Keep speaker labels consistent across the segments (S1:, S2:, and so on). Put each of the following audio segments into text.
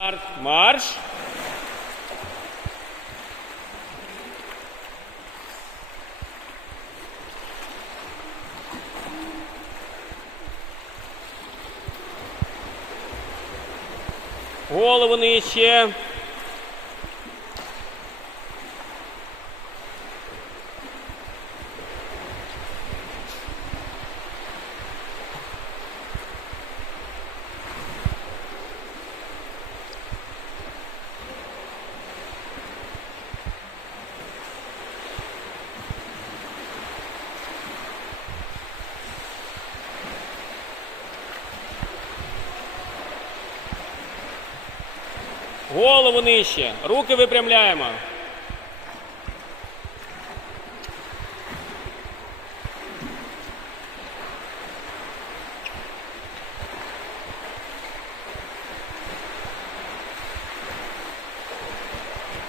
S1: Марш. Марш. Голову нижче. Голову нижче. Руки випрямляємо.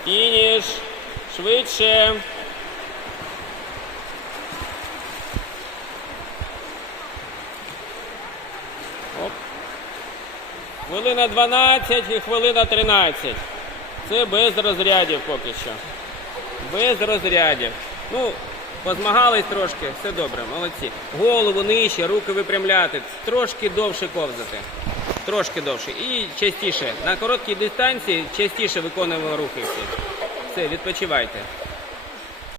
S1: Фініш. Швидше. Оп. Хвилина 12 і хвилина 13. Це без розрядів поки що. Без розрядів. Ну, позмагались трошки, все добре, молодці. Голову нижче, руки випрямляти, трошки довше ковзати. Трошки довше. І частіше. На короткій дистанції частіше виконуємо рухи всі. Все, відпочивайте.